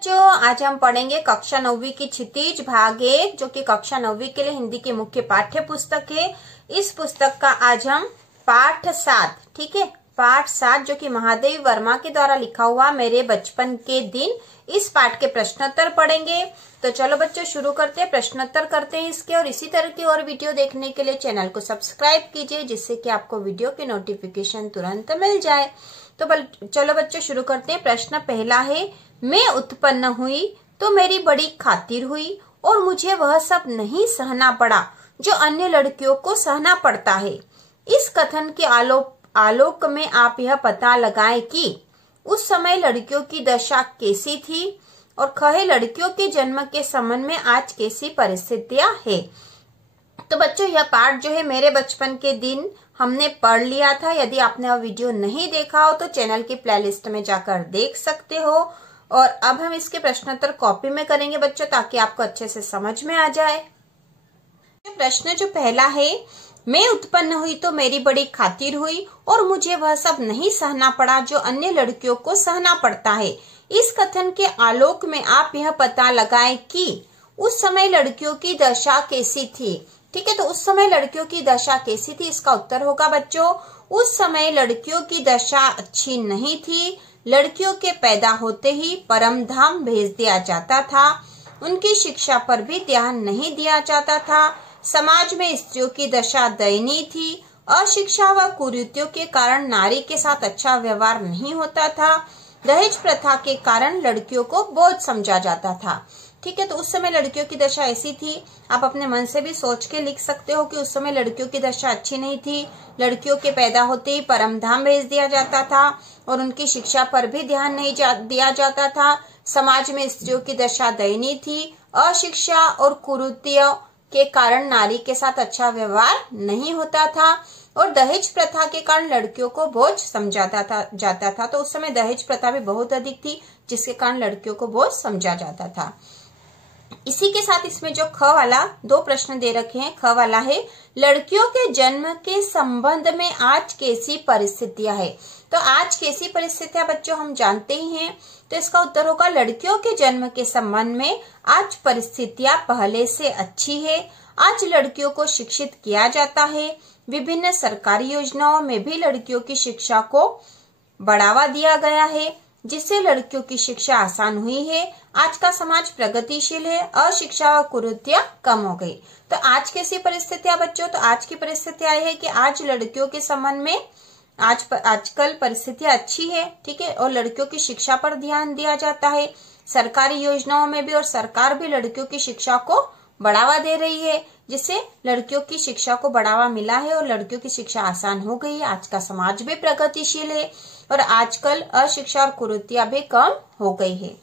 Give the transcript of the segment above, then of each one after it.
बच्चों, आज हम पढ़ेंगे कक्षा 9वीं की क्षितिज भाग 1, जो कि कक्षा 9वीं के लिए हिंदी की मुख्य पाठ्य पुस्तक है। इस पुस्तक का आज हम पाठ 7, ठीक है, पाठ 7 जो कि महादेवी वर्मा के द्वारा लिखा हुआ मेरे बचपन के दिन, इस पाठ के प्रश्नोत्तर पढ़ेंगे। तो चलो बच्चों शुरू करते हैं, प्रश्नोत्तर करते हैं इसके। और इसी तरह की और वीडियो देखने के लिए चैनल को सब्सक्राइब कीजिए, जिससे कि आपको वीडियो की नोटिफिकेशन तुरंत मिल जाए। तो चलो बच्चों शुरू करते हैं। प्रश्न पहला है, मैं उत्पन्न हुई तो मेरी बड़ी खातिर हुई और मुझे वह सब नहीं सहना पड़ा जो अन्य लड़कियों को सहना पड़ता है। इस कथन के आलोक में आप यह पता लगाएं कि उस समय लड़कियों की दशा कैसी थी और खहे लड़कियों के जन्म के संबंध में आज कैसी परिस्थितियां है। तो बच्चों यह पाठ जो है मेरे बचपन के दिन हमने पढ़ लिया था। यदि आपने वह वीडियो नहीं देखा हो तो चैनल की प्लेलिस्ट में जाकर देख सकते हो। और अब हम इसके प्रश्नोत्तर कॉपी में करेंगे बच्चों, ताकि आपको अच्छे से समझ में आ जाए। प्रश्न जो पहला है, मैं उत्पन्न हुई तो मेरी बड़ी खातिर हुई और मुझे वह सब नहीं सहना पड़ा जो अन्य लड़कियों को सहना पड़ता है। इस कथन के आलोक में आप यह पता लगाएं कि उस समय लड़कियों की दशा कैसी थी। ठीक है, तो उस समय लड़कियों की दशा कैसी थी, इसका उत्तर होगा बच्चों, उस समय लड़कियों की दशा अच्छी नहीं थी। लड़कियों के पैदा होते ही परम धाम भेज दिया जाता था। उनकी शिक्षा पर भी ध्यान नहीं दिया जाता था। समाज में स्त्रियों की दशा दयनीय थी। अशिक्षा व कुरीतियों के कारण नारी के साथ अच्छा व्यवहार नहीं होता था। दहेज प्रथा के कारण लड़कियों को बोझ समझा जाता था। ठीक है, तो उस समय लड़कियों की दशा ऐसी थी। आप अपने मन से भी सोच के लिख सकते हो कि उस समय लड़कियों की दशा अच्छी नहीं थी। लड़कियों के पैदा होते ही परम धाम भेज दिया जाता था और उनकी शिक्षा पर भी ध्यान नहीं दिया जाता था। समाज में स्त्रियों की दशा दयनीय थी। अशिक्षा और कुरीतियों के कारण नारी के साथ अच्छा व्यवहार नहीं होता था और दहेज प्रथा के कारण लड़कियों को बोझ समझा जाता था। तो उस समय दहेज प्रथा भी बहुत अधिक थी, जिसके कारण लड़कियों को बोझ समझा जाता था। इसी के साथ इसमें जो ख वाला 2 प्रश्न दे रखे हैं। ख वाला है, लड़कियों के जन्म के संबंध में आज कैसी परिस्थितियां है। तो आज कैसी परिस्थितियां बच्चों हम जानते ही हैं, तो इसका उत्तर होगा लड़कियों के जन्म के संबंध में आज परिस्थितियां पहले से अच्छी है। आज लड़कियों को शिक्षित किया जाता है। विभिन्न सरकारी योजनाओं में भी लड़कियों की शिक्षा को बढ़ावा दिया गया है, जिससे लड़कियों की शिक्षा आसान हुई है। आज का समाज प्रगतिशील है। अशिक्षा व कुरीतियां कम हो गई। तो आज कैसी परिस्थितियां बच्चों, तो आज की परिस्थितियां है कि आज लड़कियों के संबंध में आजकल परिस्थितियां अच्छी है। ठीक है, और लड़कियों की शिक्षा पर ध्यान दिया जाता है। सरकारी योजनाओं में भी और सरकार भी लड़कियों की शिक्षा को बढ़ावा दे रही है, जिससे लड़कियों की शिक्षा को बढ़ावा मिला है और लड़कियों की शिक्षा आसान हो गई है। आज का समाज भी प्रगतिशील है और आजकल अशिक्षा और कुरीतियां भी कम हो गई है।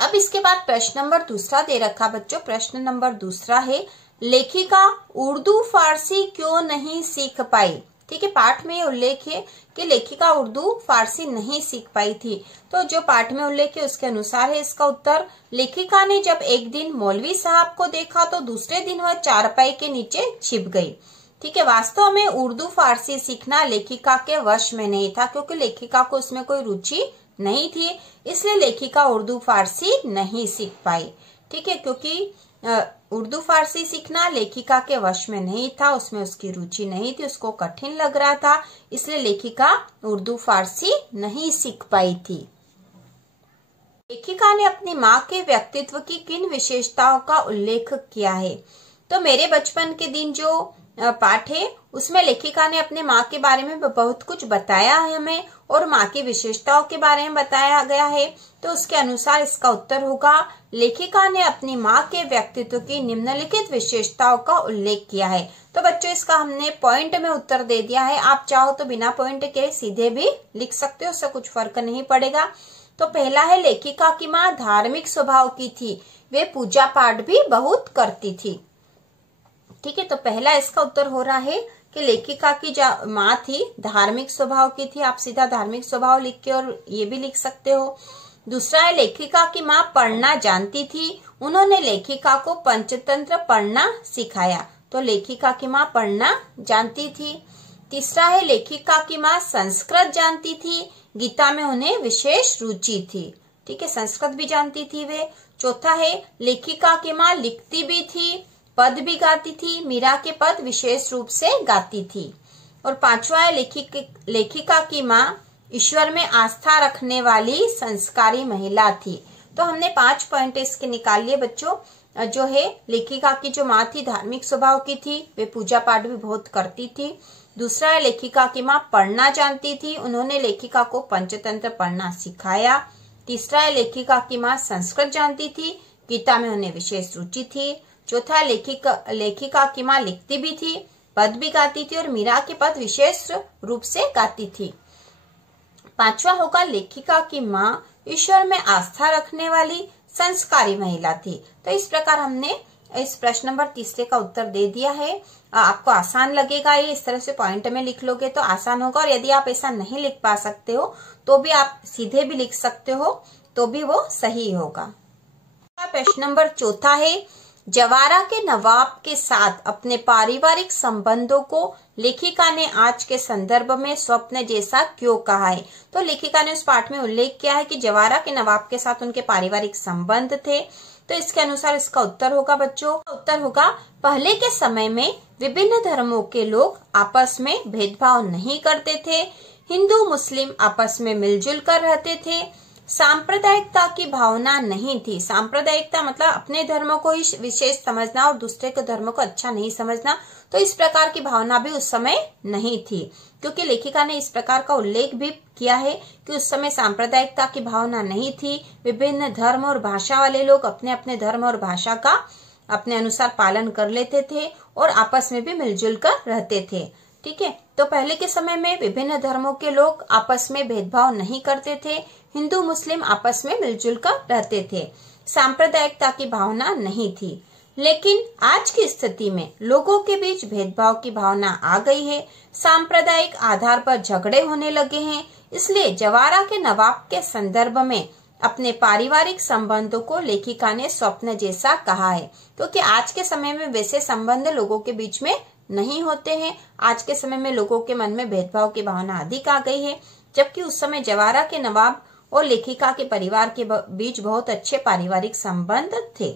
अब इसके बाद प्रश्न नंबर 2 दे रखा बच्चों। प्रश्न नंबर 2 है, लेखिका उर्दू फारसी क्यों नहीं सीख पाई। ठीक है, पाठ में उल्लेख है कि लेखिका उर्दू फारसी नहीं सीख पाई थी। तो जो पाठ में उल्लेख है उसके अनुसार है इसका उत्तर, लेखिका ने जब एक दिन मौलवी साहब को देखा तो दूसरे दिन वह चारपाई के नीचे छिप गई। ठीक है, वास्तव में उर्दू फारसी सीखना लेखिका के वश में नहीं था, क्योंकि लेखिका को उसमें कोई रुचि नहीं थी, इसलिए लेखिका उर्दू फारसी नहीं सीख पाई। ठीक है, क्योंकि उर्दू फारसी सीखना लेखिका के वश में नहीं था, उसमें उसकी रुचि नहीं थी, उसको कठिन लग रहा था, इसलिए लेखिका उर्दू फारसी नहीं सीख पाई थी। लेखिका ने अपनी माँ के व्यक्तित्व की किन विशेषताओं का उल्लेख किया है। तो मेरे बचपन के दिन जो पाठ है उसमें लेखिका ने अपने माँ के बारे में बहुत कुछ बताया है हमें, और माँ की विशेषताओं के बारे में बताया गया है। तो उसके अनुसार इसका उत्तर होगा, लेखिका ने अपनी माँ के व्यक्तित्व की निम्नलिखित विशेषताओं का उल्लेख किया है। तो बच्चों इसका हमने पॉइंट में उत्तर दे दिया है। आप चाहो तो बिना पॉइंट के सीधे भी लिख सकते हो, उससे कुछ फर्क नहीं पड़ेगा। तो पहला है, लेखिका की माँ धार्मिक स्वभाव की थी, वे पूजा पाठ भी बहुत करती थी। ठीक है, तो पहला इसका उत्तर हो रहा है कि लेखिका की माँ थी धार्मिक स्वभाव की थी। आप सीधा धार्मिक स्वभाव लिख के और ये भी लिख सकते हो। दूसरा है, लेखिका की माँ पढ़ना जानती थी, उन्होंने लेखिका को पंचतंत्र पढ़ना सिखाया। तो लेखिका की माँ पढ़ना जानती थी। तीसरा है, लेखिका की माँ संस्कृत जानती थी, गीता में उन्हें विशेष रुचि थी। ठीक है, संस्कृत भी जानती थी वे। चौथा है लेखिका की माँ लिखती भी थी, पद भी गाती थी, मीरा के पद विशेष रूप से गाती थी। और पांचवा है लेखिका की माँ ईश्वर में आस्था रखने वाली संस्कारी महिला थी। तो हमने 5 पॉइंट इसके निकाल लिए बच्चों। जो है लेखिका की जो माँ थी धार्मिक स्वभाव की थी, वे पूजा पाठ भी बहुत करती थी। दूसरा है लेखिका की माँ पढ़ना जानती थी, उन्होंने लेखिका को पंचतंत्र पढ़ना सिखाया। तीसरा है लेखिका की माँ संस्कृत जानती थी, गीता में उन्हें विशेष रुचि थी। चौथा लेखिका की माँ लिखती भी थी, पद भी गाती थी और मीरा के पद विशेष रूप से गाती थी। पांचवा होगा लेखिका की माँ ईश्वर में आस्था रखने वाली संस्कारी महिला थी। तो इस प्रकार हमने इस प्रश्न नंबर 3 का उत्तर दे दिया है। आपको आसान लगेगा, ये इस तरह से पॉइंट में लिख लोगे तो आसान होगा। और यदि आप ऐसा नहीं लिख पा सकते हो तो भी आप सीधे भी लिख सकते हो, तो भी वो सही होगा। प्रश्न नंबर 4 है जवारा के नवाब के साथ अपने पारिवारिक संबंधों को लेखिका ने आज के संदर्भ में स्वप्न जैसा क्यों कहा है। तो लेखिका ने उस पाठ में उल्लेख किया है कि जवारा के नवाब के साथ उनके पारिवारिक संबंध थे। तो इसके अनुसार इसका उत्तर होगा बच्चों, उत्तर होगा पहले के समय में विभिन्न धर्मों के लोग आपस में भेदभाव नहीं करते थे, हिंदू मुस्लिम आपस में मिलजुल कर रहते थे, सांप्रदायिकता की भावना नहीं थी। सांप्रदायिकता मतलब अपने धर्म को ही विशेष समझना और दूसरे के धर्म को अच्छा नहीं समझना। तो इस प्रकार की भावना भी उस समय नहीं थी, क्योंकि लेखिका ने इस प्रकार का उल्लेख भी किया है कि उस समय सांप्रदायिकता की भावना नहीं थी। विभिन्न धर्म और भाषा वाले लोग अपने अपने धर्म और भाषा का अपने अनुसार पालन कर लेते थे और आपस में भी मिलजुल कर रहते थे। ठीक है, तो पहले के समय में विभिन्न धर्मों के लोग आपस में भेदभाव नहीं करते थे, हिंदू मुस्लिम आपस में मिलजुल कर रहते थे, सांप्रदायिकता की भावना नहीं थी। लेकिन आज की स्थिति में लोगों के बीच भेदभाव की भावना आ गई है, सांप्रदायिक आधार पर झगड़े होने लगे हैं। इसलिए जवारा के नवाब के संदर्भ में अपने पारिवारिक संबंधों को लेखिका ने स्वप्न जैसा कहा है, क्योंकि आज के समय में वैसे संबंध लोगों के बीच में नहीं होते हैं। आज के समय में लोगों के मन में भेदभाव की भावना अधिक आ गई है, जबकि उस समय जवारा के नवाब और लेखिका के परिवार के बीच बहुत अच्छे पारिवारिक संबंध थे।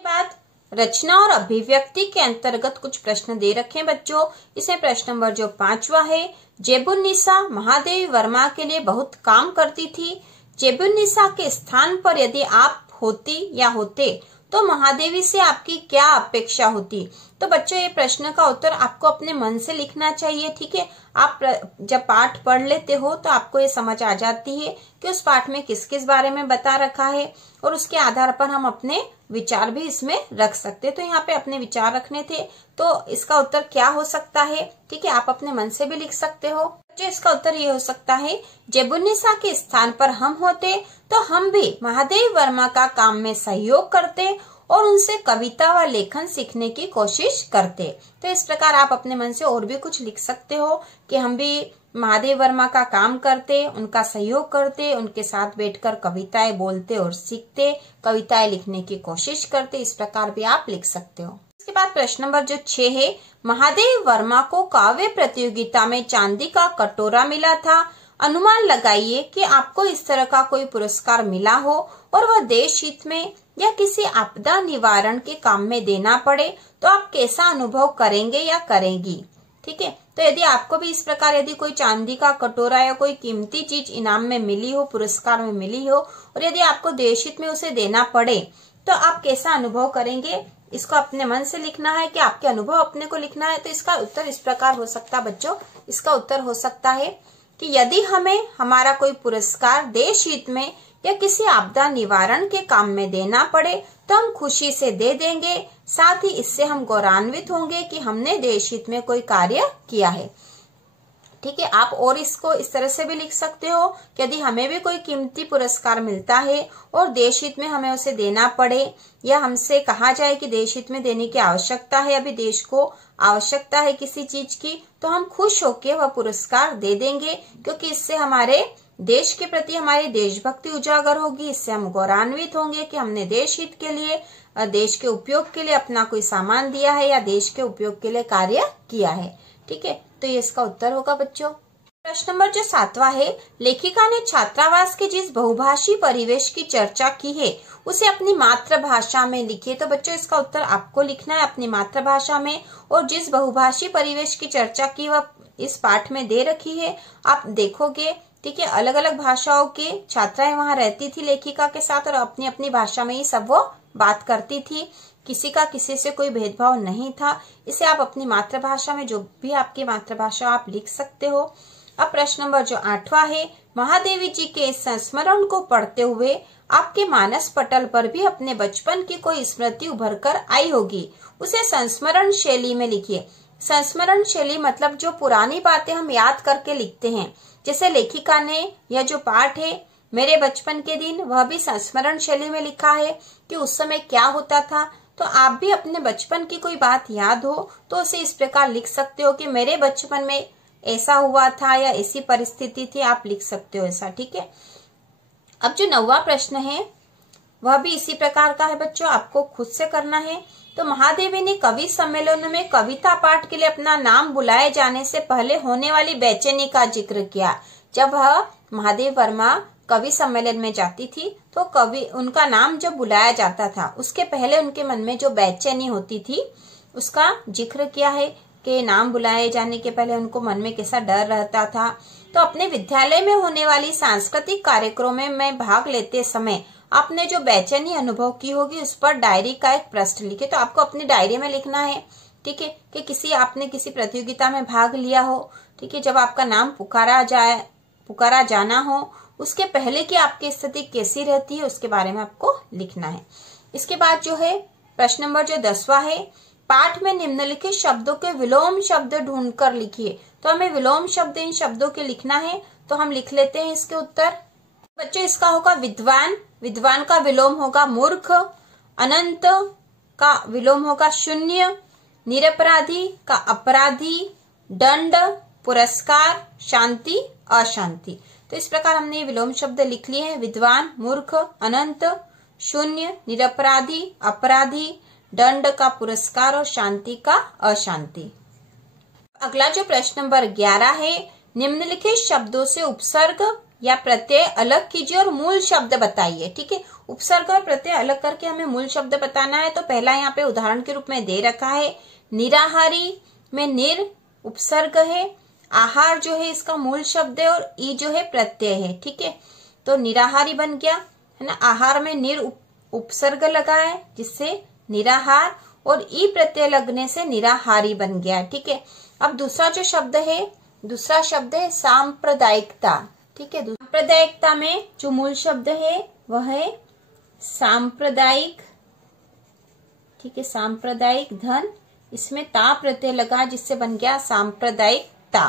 बाद रचना और अभिव्यक्ति के अंतर्गत कुछ प्रश्न दे रखे हैं बच्चों। इसमें प्रश्न नंबर जो 5वां है, जेबुन्निसा महादेवी वर्मा के लिए बहुत काम करती थी। जेबुन्निसा के स्थान पर यदि आप होती या होते तो महादेवी से आपकी क्या अपेक्षा होती। तो बच्चों ये प्रश्न का उत्तर आपको अपने मन से लिखना चाहिए। ठीक है, आप जब पाठ पढ़ लेते हो तो आपको ये समझ आ जाती है कि उस पाठ में किस किस बारे में बता रखा है और उसके आधार पर हम अपने विचार भी इसमें रख सकते। तो यहाँ पे अपने विचार रखने थे, तो इसका उत्तर क्या हो सकता है। ठीक है, आप अपने मन से भी लिख सकते हो। जो इसका उत्तर ये हो सकता है, जेबुन्निसा के स्थान पर हम होते तो हम भी महादेवी वर्मा का काम में सहयोग करते और उनसे कविता व लेखन सीखने की कोशिश करते। तो इस प्रकार आप अपने मन से और भी कुछ लिख सकते हो कि हम भी महादेवी वर्मा का काम करते, उनका सहयोग करते, उनके साथ बैठकर कविताएं बोलते और सीखते, कविताएं लिखने की कोशिश करते। इस प्रकार भी आप लिख सकते हो। इसके बाद प्रश्न नंबर जो 6 है, महादेवी वर्मा को काव्य प्रतियोगिता में चांदी का कटोरा मिला था। अनुमान लगाइए कि आपको इस तरह का कोई पुरस्कार मिला हो और वह देश हित में या किसी आपदा निवारण के काम में देना पड़े तो आप कैसा अनुभव करेंगे या करेंगी। ठीक है, तो यदि आपको भी इस प्रकार यदि कोई चांदी का कटोरा या कोई कीमती चीज इनाम में मिली हो, पुरस्कार में मिली हो और यदि आपको देश हित में उसे देना पड़े तो आप कैसा अनुभव करेंगे। इसको अपने मन से लिखना है कि आपके अनुभव अपने को लिखना है। तो इसका उत्तर इस प्रकार हो सकता है बच्चों, इसका उत्तर हो सकता है कि यदि हमें हमारा कोई पुरस्कार देश हित में या किसी आपदा निवारण के काम में देना पड़े तो हम खुशी से दे देंगे, साथ ही इससे हम गौरवान्वित होंगे कि हमने देश हित में कोई कार्य किया है। ठीक है, आप और इसको इस तरह से भी लिख सकते हो कि यदि हमें भी कोई कीमती पुरस्कार मिलता है और देश हित में हमें उसे देना पड़े या हमसे कहा जाए कि देश हित में देने की आवश्यकता है, अभी देश को आवश्यकता है किसी चीज की, तो हम खुश होकर वह पुरस्कार दे देंगे, क्योंकि इससे हमारे देश के प्रति हमारी देशभक्ति उजागर होगी। इससे हम गौरवान्वित होंगे कि हमने देश हित के लिए, देश के उपयोग के लिए अपना कोई सामान दिया है या देश के उपयोग के लिए कार्य किया है। ठीक है, तो ये इसका उत्तर होगा बच्चों। प्रश्न नंबर जो 7वां है, लेखिका ने छात्रावास के जिस बहुभाषी परिवेश की चर्चा की है उसे अपनी मातृभाषा में लिखिए। तो बच्चों इसका उत्तर आपको लिखना है अपनी मातृभाषा में। और जिस बहुभाषी परिवेश की चर्चा की वह इस पाठ में दे रखी है, आप देखोगे, ठीक है, अलग अलग भाषाओं के छात्राएं वहां रहती थी लेखिका के साथ और अपनी अपनी भाषा में ही सब वो बात करती थी। किसी का किसी से कोई भेदभाव नहीं था। इसे आप अपनी मातृभाषा में, जो भी आपकी मातृभाषा, आप लिख सकते हो। अब प्रश्न नंबर जो 8वां है, महादेवी जी के संस्मरण को पढ़ते हुए आपके मानस पटल पर भी अपने बचपन की कोई स्मृति उभर कर आई होगी, उसे संस्मरण शैली में लिखिए। संस्मरण शैली मतलब जो पुरानी बातें हम याद करके लिखते हैं। जैसे लेखिका ने यह जो पाठ है मेरे बचपन के दिन, वह भी संस्मरण शैली में लिखा है कि उस समय क्या होता था। तो आप भी अपने बचपन की कोई बात याद हो तो उसे इस प्रकार लिख सकते हो कि मेरे बचपन में ऐसा हुआ था या ऐसी परिस्थिति थी, आप लिख सकते हो ऐसा, ठीक है। अब जो 9वां प्रश्न है वह भी इसी प्रकार का है बच्चों, आपको खुद से करना है। तो महादेवी ने कवि सम्मेलन में कविता पाठ के लिए अपना नाम बुलाए जाने से पहले होने वाली बेचैनी का जिक्र किया। जब वह महादेव वर्मा कवि सम्मेलन में जाती थी तो कवि, उनका नाम जब बुलाया जाता था उसके पहले उनके मन में जो बेचैनी होती थी उसका जिक्र किया है कि नाम बुलाए जाने के पहले उनको मन में कैसा डर रहता था। तो अपने विद्यालय में होने वाली सांस्कृतिक कार्यक्रमों में भाग लेते समय आपने जो बेचैनी अनुभव की होगी उस पर डायरी का एक पृष्ठ लिखे। तो आपको अपनी डायरी में लिखना है, ठीक है, कि आपने किसी प्रतियोगिता में भाग लिया हो, ठीक है, जब आपका नाम पुकारा जाना हो उसके पहले की आपकी स्थिति कैसी रहती है उसके बारे में आपको लिखना है। इसके बाद जो है प्रश्न नंबर जो 10वां है, पाठ में निम्नलिखित शब्दों के विलोम शब्द ढूंढकर लिखिए। तो हमें विलोम शब्द इन शब्दों के लिखना है, तो हम लिख लेते हैं इसके उत्तर। बच्चों इसका होगा विद्वान, विद्वान का विलोम होगा मूर्ख, अनंत का विलोम होगा शून्य, निरपराधी का अपराधी, दंड, पुरस्कार, शांति, अशांति। तो इस प्रकार हमने विलोम शब्द लिख लिए हैं, विद्वान, मूर्ख, अनंत, शून्य, निरपराधी, अपराधी, दंड का पुरस्कार और शांति का अशांति। अगला जो प्रश्न नंबर 11 है, निम्नलिखित शब्दों से उपसर्ग या प्रत्यय अलग कीजिए और मूल शब्द बताइए। ठीक है, उपसर्ग और प्रत्यय अलग करके हमें मूल शब्द बताना है। तो पहला यहाँ पे उदाहरण के रूप में दे रखा है, निराहारी में निर उपसर्ग है, आहार जो है इसका मूल शब्द है और ई जो है प्रत्यय है। ठीक है, तो निराहारी बन गया है ना, आहार में निर उपसर्ग लगा है जिससे निराहार और ई प्रत्यय लगने से निराहारी बन गया। ठीक है, अब दूसरा जो शब्द है, दूसरा शब्द है सांप्रदायिकता। ठीक है, सांप्रदायिकता में जो मूल शब्द है वह है सांप्रदायिक। ठीक है, सांप्रदायिक धन, इसमें ता प्रत्यय लगा जिससे बन गया सांप्रदायिकता।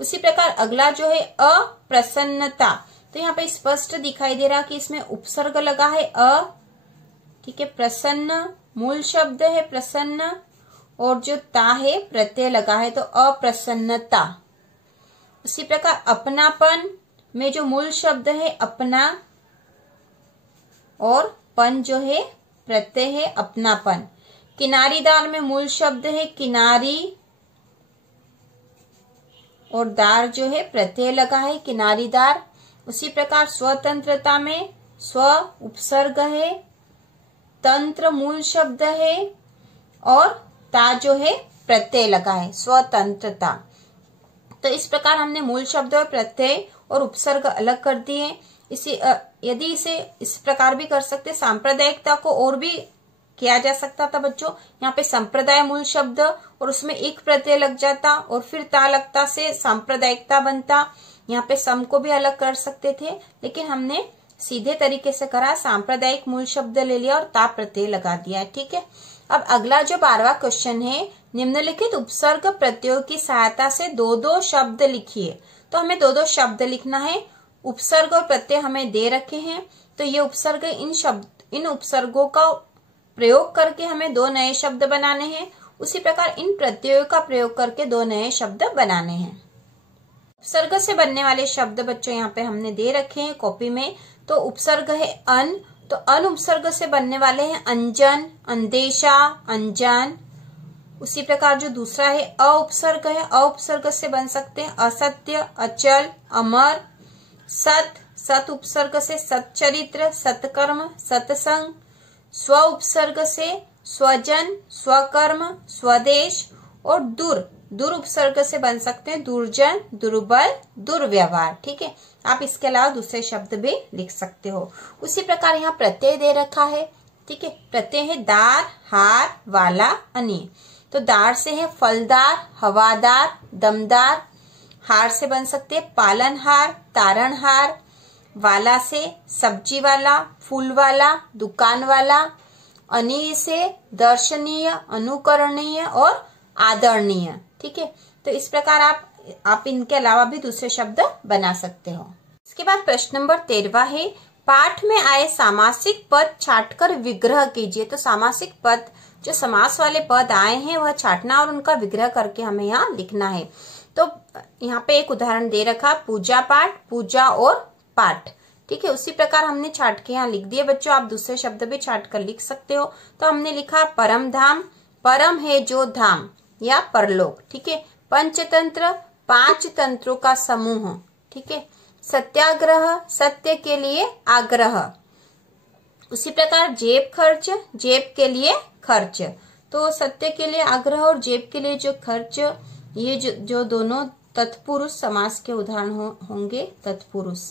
उसी प्रकार अगला जो है अप्रसन्नता, तो यहाँ पे स्पष्ट दिखाई दे रहा कि इसमें उपसर्ग लगा है अ। ठीक है, प्रसन्न मूल शब्द है प्रसन्न और जो ता है प्रत्यय लगा है तो अप्रसन्नता। उसी प्रकार अपनापन में जो मूल शब्द है अपना और पन जो है प्रत्यय है अपनापन। किनारीदार में मूल शब्द है किनारी और दार जो है प्रत्यय लगा है किनारीदार। उसी प्रकार स्वतंत्रता में स्व उपसर्ग है, तंत्र मूल शब्द है और ता जो है प्रत्यय लगा है स्वतंत्रता। तो इस प्रकार हमने मूल शब्द और प्रत्यय और उपसर्ग अलग कर दिए। यदि इसे इस प्रकार भी कर सकते, सांप्रदायिकता को और भी किया जा सकता था बच्चों। यहाँ पे संप्रदाय मूल शब्द और उसमें एक प्रत्यय लग जाता और फिर ता लगता से सांप्रदायिकता बनता। यहाँ पे सम को भी अलग कर सकते थे, लेकिन हमने सीधे तरीके से करा, सांप्रदायिक मूल शब्द ले लिया और ता प्रत्यय लगा दिया। ठीक है, अब अगला जो 12वां क्वेश्चन है, निम्नलिखित उपसर्ग प्रत्ययों की सहायता से दो दो शब्द लिखिए। तो हमें दो दो शब्द लिखना है। उपसर्ग और प्रत्यय हमें दे रखे हैं, तो ये उपसर्ग इन उपसर्गों का प्रयोग करके हमें दो नए शब्द बनाने हैं। उसी प्रकार इन प्रत्ययों का प्रयोग करके दो नए शब्द बनाने हैं। उपसर्ग से बनने वाले शब्द बच्चों यहाँ पे हमने दे रखे हैं कॉपी में। तो उपसर्ग है अन, तो अन उपसर्ग से बनने वाले हैं अंजन, अंदेशा, अंजान। उसी प्रकार जो दूसरा है अ उपसर्ग है, अ उपसर्ग से बन सकते हैं असत्य, अचल, अमर। सत, सत उपसर्ग से सच्चरित्र, सत्कर्म, सत्संग। स्व उपसर्ग से स्वजन, स्वकर्म, स्वदेश। और दुर, दुर उपसर्ग से बन सकते हैं दुर्जन, दुर्बल, दुर्व्यवहार। ठीक है, आप इसके अलावा दूसरे शब्द भी लिख सकते हो। उसी प्रकार यहाँ प्रत्यय दे रखा है। ठीक है, प्रत्यय है दार, हार, वाला, अनीय। तो दार से है फलदार, हवादार, दमदार। हार से बन सकते हैं पालनहार, तारणहार। वाला से सब्जी वाला, फूल वाला, दुकान वाला। अनीय से दर्शनीय, अनुकरणीय और आदरणीय। ठीक है, तो इस प्रकार आप इनके अलावा भी दूसरे शब्द बना सकते हो। इसके बाद प्रश्न नंबर 13 है, पाठ में आए सामासिक पद छांटकर विग्रह कीजिए। तो सामासिक पद, जो समास वाले पद आए हैं वह छांटना और उनका विग्रह करके हमें यहाँ लिखना है। तो यहाँ पे एक उदाहरण दे रखा, पूजा पाठ, पूजा और पाठ। ठीक है, उसी प्रकार हमने छांट के यहाँ लिख दिए बच्चों। आप दूसरे शब्द भी छांट कर लिख सकते हो। तो हमने लिखा परम धाम, परम है जो धाम या परलोक। ठीक है, पंचतंत्र, 5 तंत्रों का समूह। ठीक है, सत्याग्रह, सत्य के लिए आग्रह। उसी प्रकार जेब खर्च, जेब के लिए खर्च। तो सत्य के लिए आग्रह और जेब के लिए जो खर्च, ये जो दोनों तत्पुरुष समास के उदाहरण होंगे। तत्पुरुष,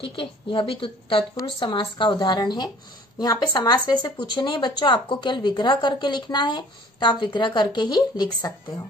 ठीक है, यह भी तत्पुरुष समास का उदाहरण है। यहाँ पे समास वैसे पूछे नहीं बच्चों, आपको केवल विग्रह करके लिखना है, तो आप विग्रह करके ही लिख सकते हो।